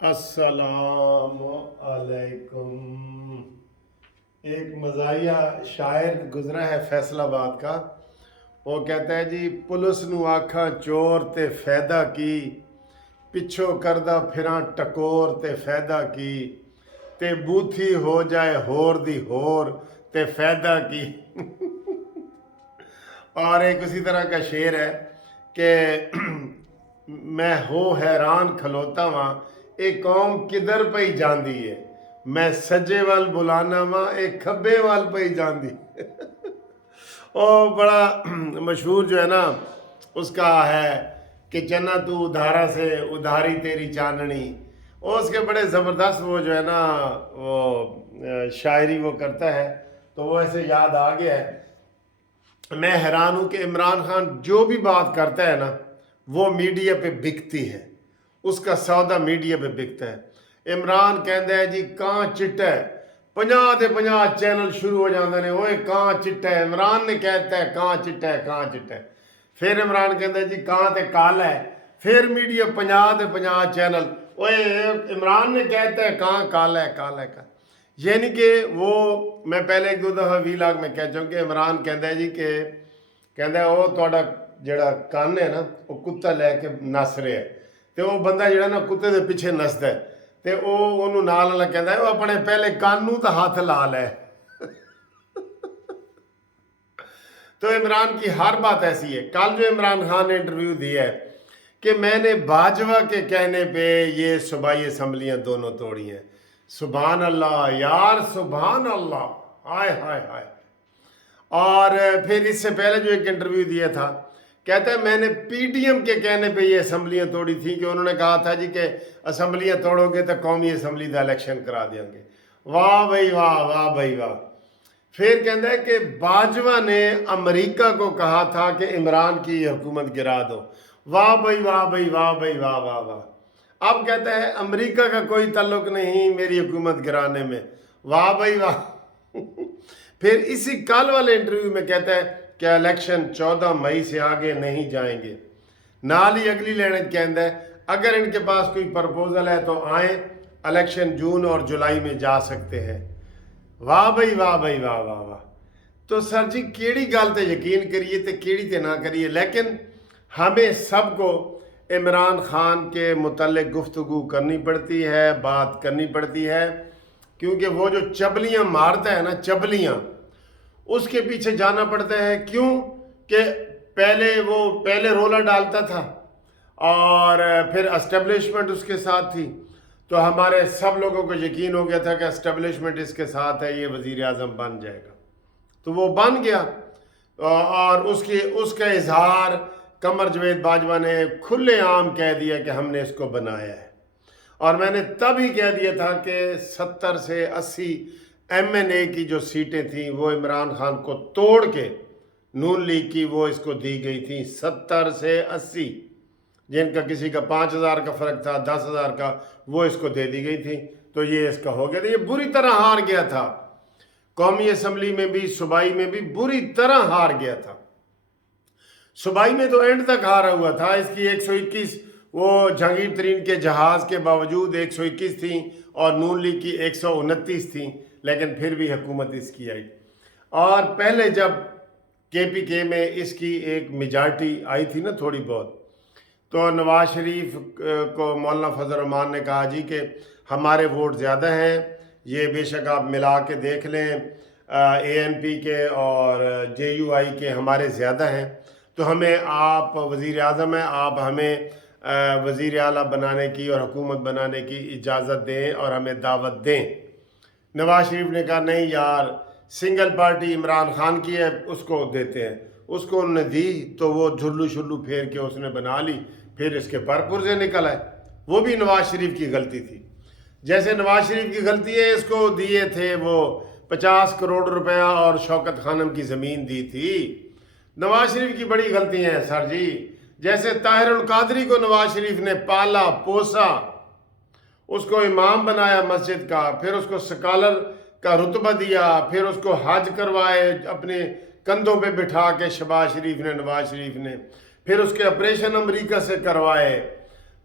السلام علیکم۔ ایک مزاحیہ شاعر گزرا ہے فیصل آباد کا، وہ کہتا ہے جی پولیس نو آکھاں چور تے فائدہ کی، پچھو کردہ پھراں ٹکور تے فائدہ کی، تے بوتھی ہو جائے ہور دی ہور تے فائدہ کی۔ اور ایک اسی طرح کا شعر ہے کہ میں ہو حیران کھلوتا ہاں اے قوم کدھر پئی جاندی ہے، میں سجے وال بلانا ہاں اے کھبے وال پئی جاندی۔ اور بڑا مشہور جو ہے نا اس کا ہے کہ چنا تو ادھارا سے ادھاری تیری چاندنی، اور اس کے بڑے زبردست وہ جو ہے نا وہ شاعری وہ کرتا ہے، تو وہ ایسے یاد آ گیا ہے۔ میں حیران ہوں کہ عمران خان جو بھی بات کرتا ہے نا وہ میڈیا پہ بکتی ہے، اس کا سودا میڈیا پہ بکتا ہے۔ عمران کہندا ہے جی کان چٹا ہے، 50 چینل شروع ہو جاندے نے، اوئے کان چٹا ہے، عمران نے کہتا ہے کان چٹا ہے کان چٹا ہے۔ پھر عمران کہندا ہے جی کان تے کالا ہے، پھر میڈیا 50 چینل، اوئے عمران نے کہتا ہے کان کالا ہے کالا ہے کالا ہے۔ یعنی کہ وہ میں پہلے ایک دو دفعہ ویلاگ میں کہہ چاہوں کہ عمران کہندا ہے جی کہ کہندا ہے وہ تہاڈا جڑا کان ہے نا وہ کتا لے کے نس رہا ہے، تے وہ بندہ جڑا نا کتے دے پیچھے نسدا ہے، تے وہ نال والا کہندا ہے وہ اپنے پہلے کان نوں تے ہاتھ لا لے۔ تو عمران کی ہر بات ایسی ہے۔ کل جو عمران خان نے انٹرویو دیا ہے کہ میں نے باجوہ کے کہنے پہ یہ صوبائی اسمبلیاں دونوں توڑی ہیں، سبحان اللہ یار سبحان اللہ، ہائے ہائے ہائے۔ اور پھر اس سے پہلے جو ایک انٹرویو دیا تھا کہتا ہے میں نے پی ڈی ایم کے کہنے پہ یہ اسمبلیاں توڑی تھی کہ انہوں نے کہا تھا جی کہ اسمبلیاں توڑو گے تو قومی اسمبلی دا الیکشن کرا دیں گے۔ واہ بھائی واہ واہ بھائی واہ۔ پھر کہتا ہے کہ باجوہ نے امریکہ کو کہا تھا کہ عمران کی یہ حکومت گرا دو۔ واہ بھائی واہ بھائی واہ بھائی واہ واہ واہ۔ اب کہتا ہے امریکہ کا کوئی تعلق نہیں میری حکومت گرانے میں، واہ بھائی واہ۔ پھر اسی کال والے انٹرویو میں کہتا ہے کہ الیکشن 14 مئی سے آگے نہیں جائیں گے۔ نال ہی اگلی لائن کہتا ہے اگر ان کے پاس کوئی پرپوزل ہے تو آئیں، الیکشن جون اور جولائی میں جا سکتے ہیں۔ واہ بھائی واہ بھائی واہ واہ واہ۔ تو سر جی کیڑی گل تے یقین کریے تے کیڑی تے نہ کریے، لیکن ہمیں سب کو عمران خان کے متعلق گفتگو کرنی پڑتی ہے، بات کرنی پڑتی ہے، کیونکہ وہ جو چبلیاں مارتا ہے نا چبلیاں، اس کے پیچھے جانا پڑتا ہے۔ کیوں کہ پہلے رولر ڈالتا تھا اور پھر اسٹیبلشمنٹ اس کے ساتھ تھی، تو ہمارے سب لوگوں کو یقین ہو گیا تھا کہ اسٹیبلشمنٹ اس کے ساتھ ہے، یہ وزیر اعظم بن جائے گا، تو وہ بن گیا۔ اور اس کا اظہار قمر جاوید باجوہ نے کھلے عام کہہ دیا کہ ہم نے اس کو بنایا ہے۔ اور میں نے تب ہی کہہ دیا تھا کہ 70 سے 80 ایم این اے کی جو سیٹیں تھیں وہ عمران خان کو توڑ کے نون لیگ کی وہ اس کو دی گئی تھیں، 70 سے 80 جن کا کسی کا 5,000 کا فرق تھا، 10,000 کا، وہ اس کو دے دی گئی تھی، تو یہ اس کا ہو گیا تھا۔ یہ بری طرح ہار گیا تھا، قومی اسمبلی میں بھی صوبائی میں بھی بری طرح ہار گیا تھا۔ صوبائی میں تو اینڈ تک ہارا ہوا تھا، اس کی 121 وہ جہانگیر ترین کے جہاز کے باوجود 121 تھیں اور نون لیگ کی 129 تھیں، لیکن پھر بھی حکومت اس کی آئی۔ اور پہلے جب کے پی کے میں اس کی ایک میجارٹی آئی تھی نا تھوڑی بہت، تو نواز شریف کو مولانا فضل الرحمان نے کہا جی کہ ہمارے ووٹ زیادہ ہیں، یہ بے شک آپ ملا کے دیکھ لیں، اے این پی کے اور جے یو آئی کے ہمارے زیادہ ہیں، تو ہمیں آپ وزیر اعظم ہیں، آپ ہمیں وزیر اعلیٰ بنانے کی اور حکومت بنانے کی اجازت دیں اور ہمیں دعوت دیں۔ نواز شریف نے کہا نہیں یار، سنگل پارٹی عمران خان کی ہے، اس کو دیتے ہیں۔ اس کو انہوں نے دی تو وہ جھلو شلو پھیر کے اس نے بنا لی، پھر اس کے پر پرزے نکل آئے۔ وہ بھی نواز شریف کی غلطی تھی، جیسے نواز شریف کی غلطی ہے اس کو دیے تھے وہ 50 کروڑ روپیہ اور شوکت خانم کی زمین دی تھی۔ نواز شریف کی بڑی غلطی ہیں سر جی، جیسے طاہر القادری کو نواز شریف نے پالا پوسا، اس کو امام بنایا مسجد کا، پھر اس کو سکالر کا رتبہ دیا، پھر اس کو حج کروائے اپنے کندھوں پہ بٹھا کے شہباز شریف نے، نواز شریف نے، پھر اس کے آپریشن امریکہ سے کروائے،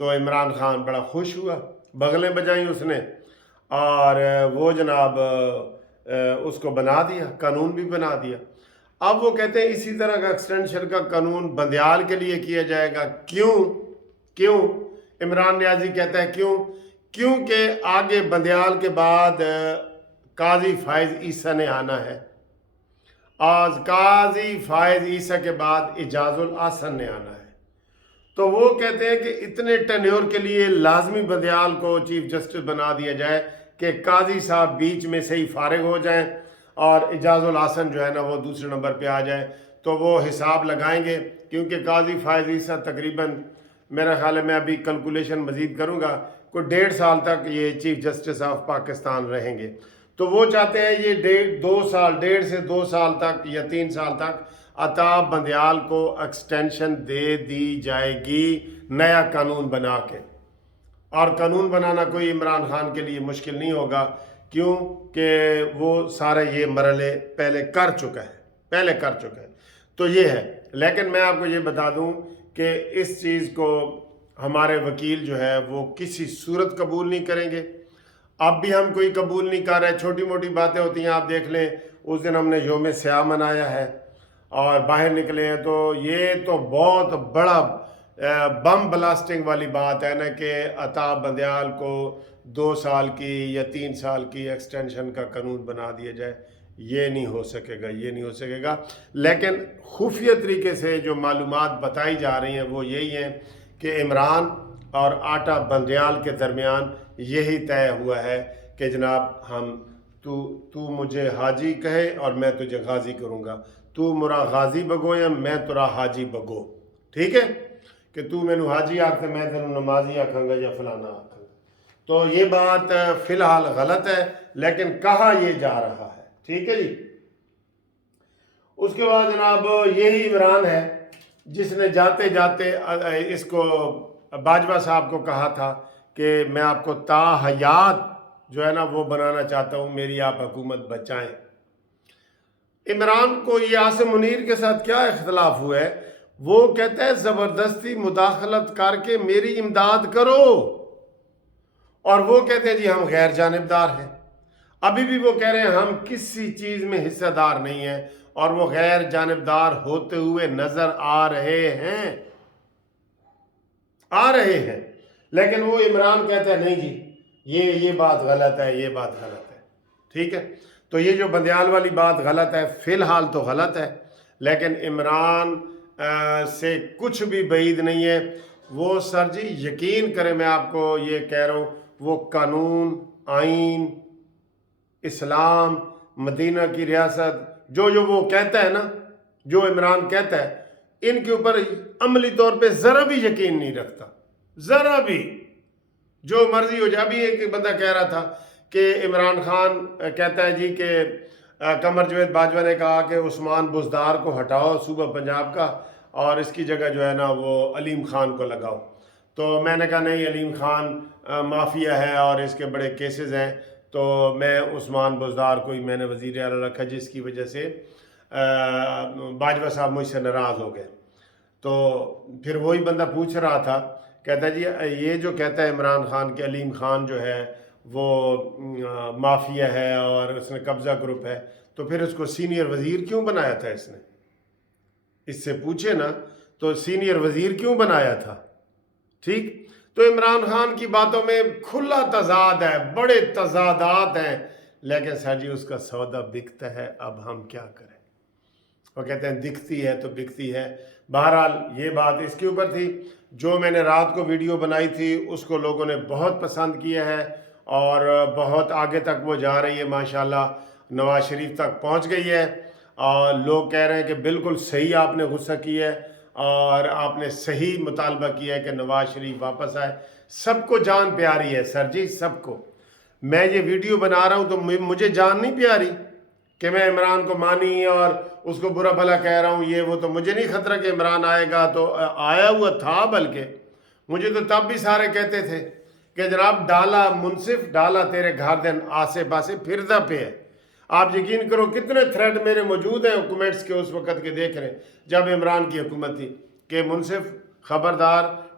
تو عمران خان بڑا خوش ہوا، بغلیں بجائیں اس نے، اور وہ جناب اس کو بنا دیا، قانون بھی بنا دیا۔ اب وہ کہتے ہیں اسی طرح کا ایکسٹینشن کا قانون بندیال کے لیے کیا جائے گا۔ کیوں عمران نیازی کہتا ہے کیونکہ آگے بندیال کے بعد قاضی فائز عیسیٰ نے آنا ہے، آج قاضی فائز عیسیٰ کے بعد اعجاز الاحسن نے آنا ہے۔ تو وہ کہتے ہیں کہ اتنے ٹینیور کے لیے لازمی بندیال کو چیف جسٹس بنا دیا جائے کہ قاضی صاحب بیچ میں سے ہی فارغ ہو جائیں اور اعجاز الاحسن جو ہے نا وہ دوسرے نمبر پہ آ جائے۔ تو وہ حساب لگائیں گے، کیونکہ قاضی فائز عیسیٰ تقریباً میرا خیال ہے، میں ابھی کیلکولیشن مزید کروں گا، کوئی 1.5 سال تک یہ چیف جسٹس آف پاکستان رہیں گے۔ تو وہ چاہتے ہیں یہ 1.5 سے 2 سال تک یا 3 سال تک عطا بندیال کو ایکسٹینشن دے دی جائے گی نیا قانون بنا کے۔ اور قانون بنانا کوئی عمران خان کے لیے مشکل نہیں ہوگا، کیوں کہ وہ سارے یہ مرحلے پہلے کر چکا ہے۔ تو یہ ہے، لیکن میں آپ کو یہ بتا دوں کہ اس چیز کو ہمارے وکیل جو ہے وہ کسی صورت قبول نہیں کریں گے۔ اب بھی ہم کوئی قبول نہیں کر رہے، چھوٹی موٹی باتیں ہوتی ہیں، آپ دیکھ لیں اس دن ہم نے یوم سیاہ منایا ہے اور باہر نکلے ہیں، تو یہ تو بہت بڑا بم بلاسٹنگ والی بات ہے نا کہ عطا بندیال کو 2 سال کی یا 3 سال کی ایکسٹینشن کا قانون بنا دیا جائے۔ یہ نہیں ہو سکے گا۔ لیکن خفیہ طریقے سے جو معلومات بتائی جا رہی ہیں وہ یہی ہیں کہ عمران اور عطا بندیال کے درمیان یہی طے ہوا ہے کہ جناب تو مجھے حاجی کہے اور میں تجھے غازی کروں گا، تو مرا غازی بگو یا میں ترا حاجی بگو، ٹھیک ہے، کہ تو میں نو حاجی آکھتے میں تینوں نمازی آکھاں گا یا فلانا آکھاں گا۔ تو یہ بات فی الحال غلط ہے، لیکن کہا یہ جا رہا ہے، ٹھیک ہے جی۔ اس کے بعد جناب یہی عمران ہے جس نے جاتے جاتے اس کو باجوہ صاحب کو کہا تھا کہ میں آپ کو تا حیات جو ہے نا وہ بنانا چاہتا ہوں، میری آپ حکومت بچائیں۔ عمران کو یہ عاصم منیر کے ساتھ کیا اختلاف ہوا ہے؟ وہ کہتا ہے زبردستی مداخلت کر کے میری امداد کرو، اور وہ کہتے ہیں جی ہم غیر جانبدار ہیں۔ ابھی بھی وہ کہہ رہے ہیں ہم کسی چیز میں حصہ دار نہیں ہیں، اور وہ غیر جانبدار ہوتے ہوئے نظر آ رہے ہیں۔ لیکن وہ عمران کہتا ہے نہیں جی یہ بات غلط ہے، ٹھیک ہے۔ تو یہ جو بندیال والی بات غلط ہے، فی الحال تو غلط ہے، لیکن عمران سے کچھ بھی بعید نہیں ہے۔ وہ سر جی یقین کریں، میں آپ کو یہ کہہ رہا ہوں، وہ قانون، آئین، اسلام، مدینہ کی ریاست، جو وہ کہتا ہے نا، جو عمران کہتا ہے، ان کے اوپر عملی طور پہ ذرا بھی یقین نہیں رکھتا، ذرا بھی، جو مرضی ہو جائے۔ ابھی ایک بندہ کہہ رہا تھا کہ عمران خان کہتا ہے جی کہ قمر جاوید باجوہ نے کہا کہ عثمان بزدار کو ہٹاؤ صوبہ پنجاب کا، اور اس کی جگہ جو ہے نا وہ علیم خان کو لگاؤ۔ تو میں نے کہا نہیں، علیم خان مافیا ہے اور اس کے بڑے کیسز ہیں، تو میں عثمان بزدار کو ہی میں نے وزیر اعلیٰ رکھا، جس کی وجہ سے باجوہ صاحب مجھ سے ناراض ہو گئے۔ تو پھر وہی بندہ پوچھ رہا تھا، کہتا ہے جی یہ جو کہتا ہے عمران خان کہ علیم خان جو ہے وہ مافیا ہے اور اس نے قبضہ گروپ ہے، تو پھر اس کو سینئر وزیر کیوں بنایا تھا؟ اس نے اس سے پوچھے نا، تو سینئر وزیر کیوں بنایا تھا؟ ٹھیک۔ تو عمران خان کی باتوں میں کھلا تضاد ہے، بڑے تضادات ہیں، لیکن سر جی اس کا سودا بکتا ہے، اب ہم کیا کریں؟ وہ کہتے ہیں دکھتی ہے تو بکتی ہے۔ بہرحال یہ بات اس کے اوپر تھی۔ جو میں نے رات کو ویڈیو بنائی تھی اس کو لوگوں نے بہت پسند کیا ہے، اور بہت آگے تک وہ جا رہی ہے، ماشاءاللہ نواز شریف تک پہنچ گئی ہے، اور لوگ کہہ رہے ہیں کہ بالکل صحیح آپ نے غصہ کیا ہے اور آپ نے صحیح مطالبہ کیا ہے کہ نواز شریف واپس آئے۔ سب کو جان پیاری ہے سر جی، سب کو۔ میں یہ ویڈیو بنا رہا ہوں تو مجھے جان نہیں پیاری کہ میں عمران کو مانی اور اس کو برا بھلا کہہ رہا ہوں، یہ وہ، تو مجھے نہیں خطرہ کہ عمران آئے گا، تو آیا ہوا تھا، بلکہ مجھے تو تب بھی سارے کہتے تھے کہ جناب ڈالا منصف، ڈالا تیرے گھر دن آسے پاسے پھردہ پہ ہے۔ آپ یقین کرو کتنے تھریڈ میرے موجود ہیں حکومتس کے اس وقت کے دیکھ رہے ہیں جب عمران کی حکومت تھی، کہ منصف خبردار،